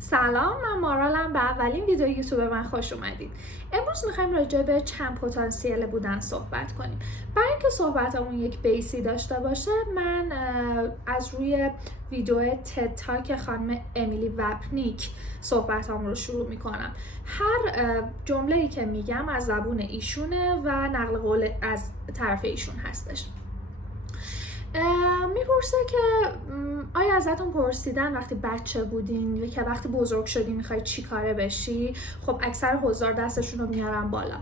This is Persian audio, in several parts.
سلام، من مارالم. به اولین ویدیو یوتیوب من خوش اومدید. امروز میخوایم راجع به چند پتانسیل بودن صحبت کنیم. برای اینکه صحبتمون یک بیسی داشته باشه، من از روی ویدیو تد تاک خانم امیلی وپنیک صحبتام رو شروع میکنم. هر جمله‌ای که میگم از زبون ایشونه و نقل قول از طرف ایشون هستش. میپرسه که آیا ازتون پرسیدن وقتی بچه بودین یا که وقتی بزرگ شدی میخوای چی کاره بشی؟ خب اکثر حضار دستشون رو میارن بالا.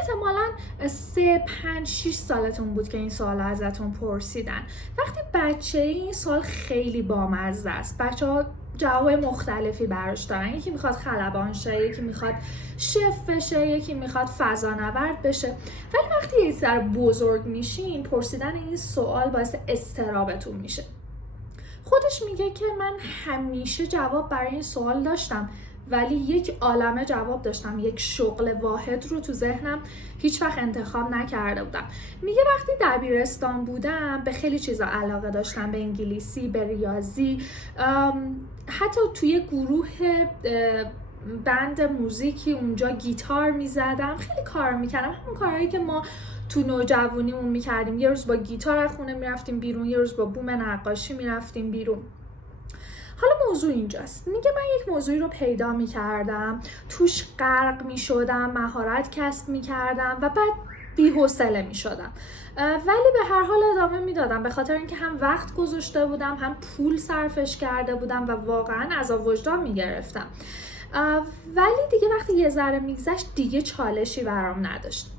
احتمالاً 3 5 6 سالتون بود که این سوال ازتون پرسیدن. وقتی بچه این سوال خیلی بامزه است. بچه‌ها جواب مختلفی براش دارن. یکی میخواد خلبان شه، یکی میخواد شف بشه، یکی میخواد فضانورد بشه. ولی وقتی یه ذره بزرگ میشین، پرسیدن این سوال باعث اضطرابتون میشه. خودش میگه که من همیشه جواب برای این سوال داشتم، ولی یک عالمه جواب داشتم، یک شغل واحد رو تو ذهنم هیچ وقت انتخاب نکرده بودم. میگه وقتی دبیرستان بودم به خیلی چیزا علاقه داشتم، به انگلیسی، به ریاضی، حتی توی گروه بند موزیکی اونجا گیتار میزدم، خیلی کار میکردم، همون کارهایی که ما تو نوجوانیمون میکردیم. یه روز با گیتار از خونه میرفتیم بیرون، یه روز با بوم نقاشی میرفتیم بیرون. حالا موضوع اینجاست. میگه من یک موضوعی رو پیدا میکردم، توش غرق میشدم، مهارت کسب میکردم و بعد بی‌حوصله میشدم، ولی به هر حال ادامه میدادم، به خاطر اینکه هم وقت گذاشته بودم، هم پول صرفش کرده بودم و واقعا عذاب وجدان میگرفتم. ولی دیگه وقتی یه ذره میگذشت دیگه چالشی برام نداشت.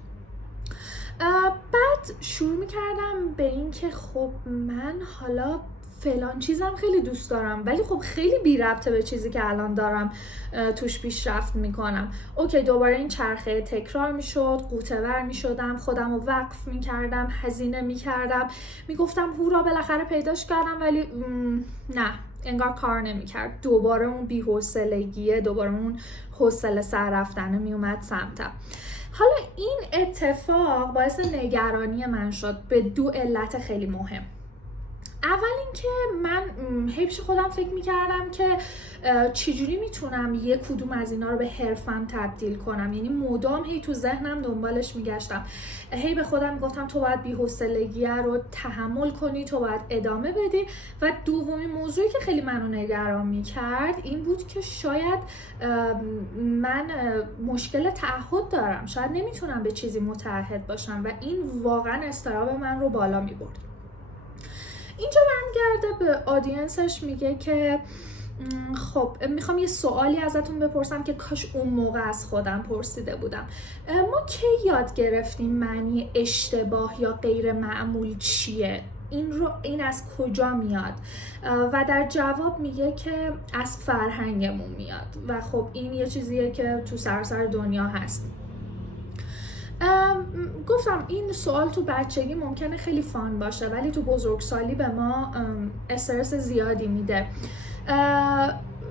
بعد شروع میکردم به این که خب من حالا فلان چیزم خیلی دوست دارم، ولی خب خیلی بی ربطه به چیزی که الان دارم توش پیشرفت میکنم. اوکی، دوباره این چرخه تکرار میشد، قوطه‌ور میشدم، خودم رو وقف میکردم، هزینه میکردم، میگفتم هورا بالاخره پیداش کردم، ولی نه، انگار کار نمیکرد. دوباره اون بی‌حوصلگیه، دوباره اون حوصله سر رفتنه میومد سمتم. حالا این اتفاق باعث نگرانی من شد به 2 علت خیلی مهم. اول اینکه من پیش خودم فکر میکردم که چجوری میتونم یک کدوم از اینا رو به حرفم تبدیل کنم. یعنی مدام هی تو ذهنم دنبالش میگشتم، هی به خودم میگفتم تو باید بی‌حوصلگیه رو تحمل کنی، تو باید ادامه بدی. و دومین موضوعی که خیلی منو نگران میکرد این بود که شاید من مشکل تعهد دارم، شاید نمیتونم به چیزی متعهد باشم و این واقعا اضطراب من رو بالا میبرد. اینجا برمیگرده به آدینسش، میگه که خب میخوام یه سوالی ازتون بپرسم که کاش اون موقع از خودم پرسیده بودم. ما کی یاد گرفتیم معنی اشتباه یا غیر معمول چیه؟ این از کجا میاد؟ و در جواب میگه که از فرهنگمون میاد و خب این یه چیزیه که تو سراسر دنیا هست. گفتم این سوال تو بچگی ممکنه خیلی فان باشه، ولی تو بزرگسالی به ما استرس زیادی میده.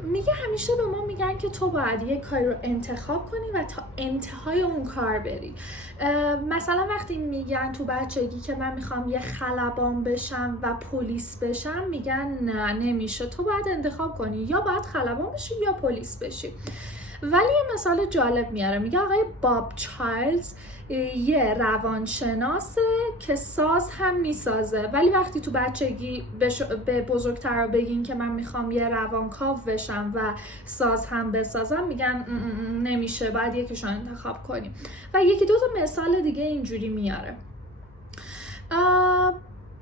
میگه همیشه به ما میگن که تو باید یک کاری رو انتخاب کنی و تا انتهای اون کار بری. مثلا وقتی میگن تو بچگی که من میخوام یه خلبان بشم و پلیس بشم، میگن نه، نمیشه، تو باید انتخاب کنی، یا باید خلبان بشی یا پلیس بشی. ولی یه مثال جالب میاره، میگه آقای باب چایلز یه روانشناسه که ساز هم میسازه، ولی وقتی تو بچگی به بزرگتر بگین که من میخوام یه روانکاو بشم و ساز هم بسازم، میگن نمیشه، باید یکیشو انتخاب کنیم. و یکی دو تا مثال دیگه اینجوری میاره.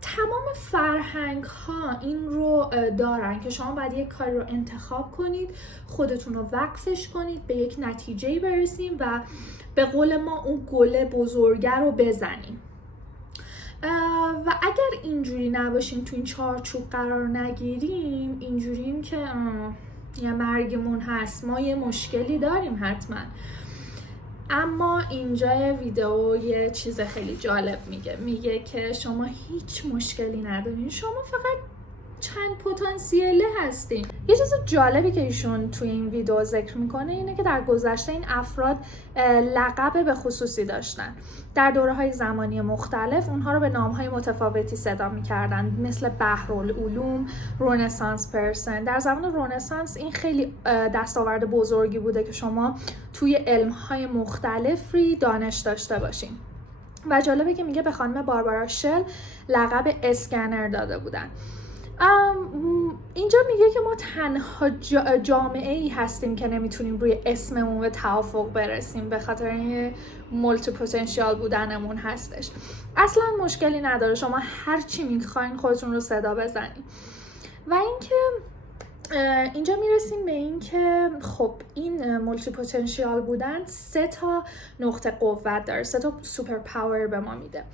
تمام فرهنگ ها این رو دارن که شما باید یک کاری رو انتخاب کنید، خودتون رو وقفش کنید، به یک نتیجه برسیم و به قول ما اون گل بزرگه رو بزنیم. و اگر اینجوری نباشیم، تو این چارچوب قرار نگیریم، اینجوریم که یه مرگمون هست، ما یه مشکلی داریم حتما. اما اینجا ویدیو یه چیز خیلی جالب میگه که شما هیچ مشکلی ندارین، شما فقط چند پتانسیله هستین. یه چیز جالبی که ایشون توی این ویدیو ذکر میکنه اینه که در گذشته این افراد لقب به خصوصی داشتن. در دوره‌های زمانی مختلف اونها رو به نام‌های متفاوتی صدا می‌کردن، مثل بحرالعلوم، رنسانس پرسن. در زمان رنسانس این خیلی دستاورد بزرگی بوده که شما توی علم‌های مختلفی دانش داشته باشین. و جالبه که میگه به خانم باربارا شل لقب اسکنر داده بودن. اینجا میگه که ما تنها جامعه ای هستیم که نمیتونیم روی اسممون به توافق برسیم، به خاطر این مولتی پتانسیال بودنمون هستش. اصلا مشکلی نداره شما هر چی میخواین خودتون رو صدا بزنید. و اینکه اینجا میرسیم به این که خب این مولتی پتانسیال بودن 3 نقطه قوت داره، 3 سوپر پاور به ما میده.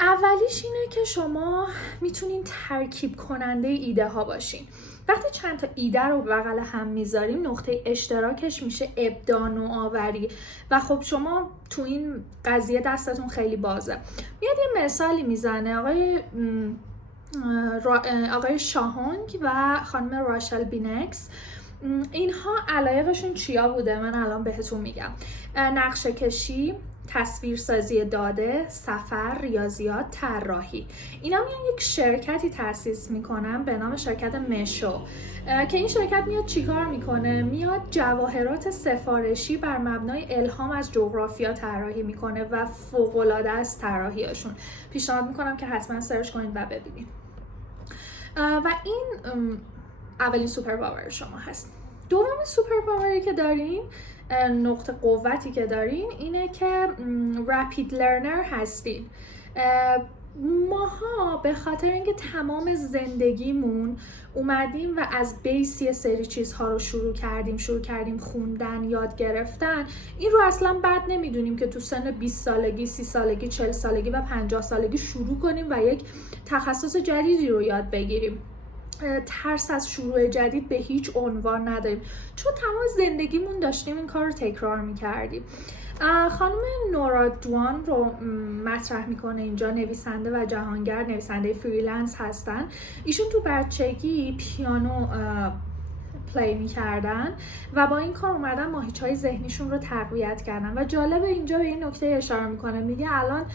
اولیش اینه که شما میتونین ترکیب کننده ایده ها باشین. وقتی چند تا ایده رو بغل هم میذاریم نقطه اشتراکش میشه ابداع، نوآوری. و خب شما تو این قضیه دستتون خیلی بازه. میاد یه مثالی میزنه آقای شاهونگ و خانم راشل بینکس. اینها علایقشون چیا بوده؟ من الان بهتون میگم. نقشه کشی، تصویرسازی داده، سفر، ریاضیات، طراحی. اینا میان یک شرکتی تأسیس میکنن به نام شرکت مشو که این شرکت میاد چیکار میکنه؟ میاد جواهرات سفارشی بر مبنای الهام از جغرافیا طراحی میکنه و فوق‌العاده از طراحیشون. پیشنهاد میکنم که حتما سرچ کنید و ببینید. و این اولین سوپر پاور شما هست. دومین سوپر پاوری که دارین، نقطه قوتی که دارین اینه که رپید لرنر هستین. ماها به خاطر اینکه تمام زندگیمون اومدیم و از بیس یه سری چیزها رو شروع کردیم خوندن، یاد گرفتن، این رو اصلا بد نمیدونیم که تو سن 20 سالگی، 30 سالگی، 40 سالگی و 50 سالگی شروع کنیم و یک تخصص جدیدی رو یاد بگیریم. ترس از شروع جدید به هیچ عنوان نداریم، چون تمام زندگیمون داشتیم این کار رو تکرار میکردیم. خانم نورا دوان رو مطرح میکنه اینجا، نویسنده و جهانگرد، نویسنده فریلنس هستن. ایشون تو بچگی پیانو پلی میکردن و با این کار اومدن ماهیچه‌های ذهنیشون رو تقویت کردن. و جالب اینجا به این نکته اشاره میکنه، میگه الان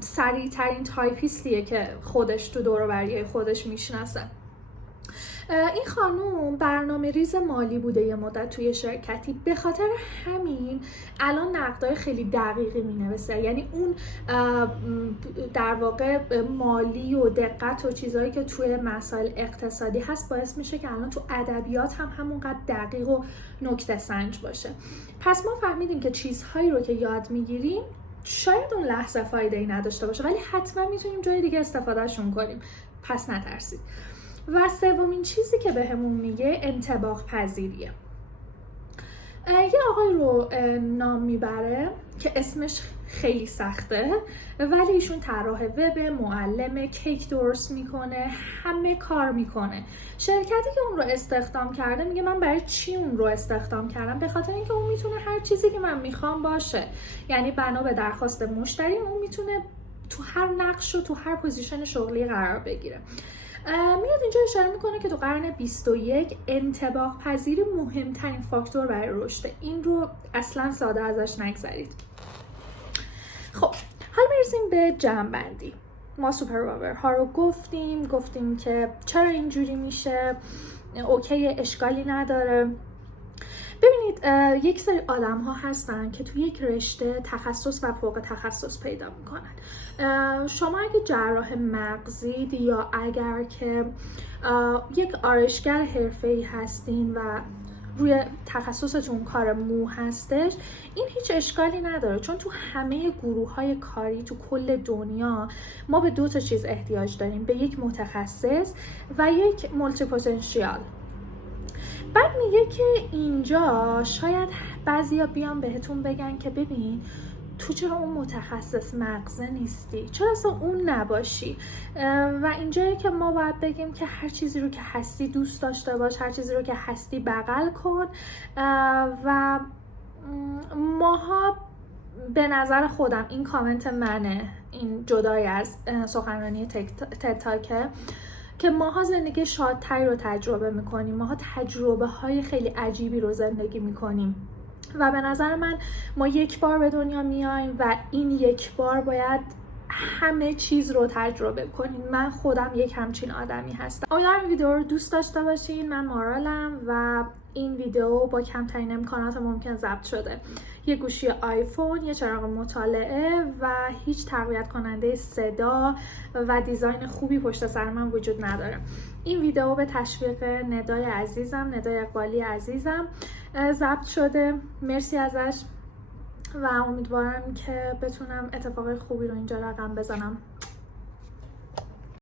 سریع ترین تایپیستیه که خودش تو دور و بریای خودش میشناسه. این خانوم برنامه ریز مالی بوده یه مدت توی شرکتی، به خاطر همین الان نقدای خیلی دقیقی مینویسه. یعنی اون در واقع مالی و دقت و چیزهایی که توی مسائل اقتصادی هست باعث میشه که الان تو ادبیات هم همونقدر دقیق و نکته سنج باشه. پس ما فهمیدیم که چیزهایی رو که یاد میگیریم شاید اون لحظه فایده‌ای نداشته باشه، ولی حتما میتونیم جای دیگه استفادهشون کنیم. پس نترسید. و سومین چیزی که بهمون میگه انطباق پذیریه. یه آقای رو نام میبره که اسمش خیلی سخته، ولی ایشون طراح وب، معلم، کیک درست میکنه، همه کار میکنه. شرکتی که اون رو استخدام کرده میگه من برای چی اون رو استخدام کردم؟ به خاطر اینکه اون میتونه هر چیزی که من میخوام باشه. یعنی بنا به درخواست مشتری اون میتونه تو هر نقش و تو هر پوزیشن شغلی قرار بگیره. میاد اینجا اشاره میکنه که تو قرن 21 انطباق پذیری مهمترین فاکتور برای رشد. این رو اصلا ساده ازش نگذرید. خب حالا میرسیم به جمع‌بندی. ما سوپر پاور ها رو گفتیم که چرا اینجوری میشه، اوکی، اشکالی نداره. ببینید یک سری آدم ها هستن که توی یک رشته تخصص و فوق تخصص پیدا میکنن. شما اگه جراح مغزید یا اگر که یک آرایشگر حرفه‌ای هستین و روی تخصصتون کار مو هستش، این هیچ اشکالی نداره، چون تو همه گروه‌های کاری تو کل دنیا ما به 2 چیز احتیاج داریم، به یک متخصص و یک مولتی پتانسیال. بعد میگه که اینجا شاید بعضیا بیان بهتون بگن که ببین تو چرا اون متخصص مغزه نیستی؟ چرا اصلا اون نباشی؟ و اینجایی که ما باید بگیم که هر چیزی رو که هستی دوست داشته باش، هر چیزی رو که هستی بغل کن. و ماها به نظر خودم، این کامنت منه، این جدای از سخنرانی تد تاکه، که ماها زندگی شادتری رو تجربه میکنیم، ماها تجربه های خیلی عجیبی رو زندگی میکنیم و به نظر من ما یک بار به دنیا میایم و این یک بار باید همه چیز رو تجربه کنیم. من خودم یک همچین آدمی هستم. امیدوارم این ویدیو رو دوست داشته باشین. من مارالم و این ویدیو با کمترین امکانات ممکن ضبط شده. یه گوشی آیفون، یه چراغ مطالعه و هیچ تقویت کننده صدا و دیزاین خوبی پشت سر من وجود نداره. این ویدیو به تشویق ندای عزیزم، ندای اقبالی عزیزم ضبط شده. مرسی ازش و امیدوارم که بتونم اتفاق خوبی رو اینجا رقم بزنم.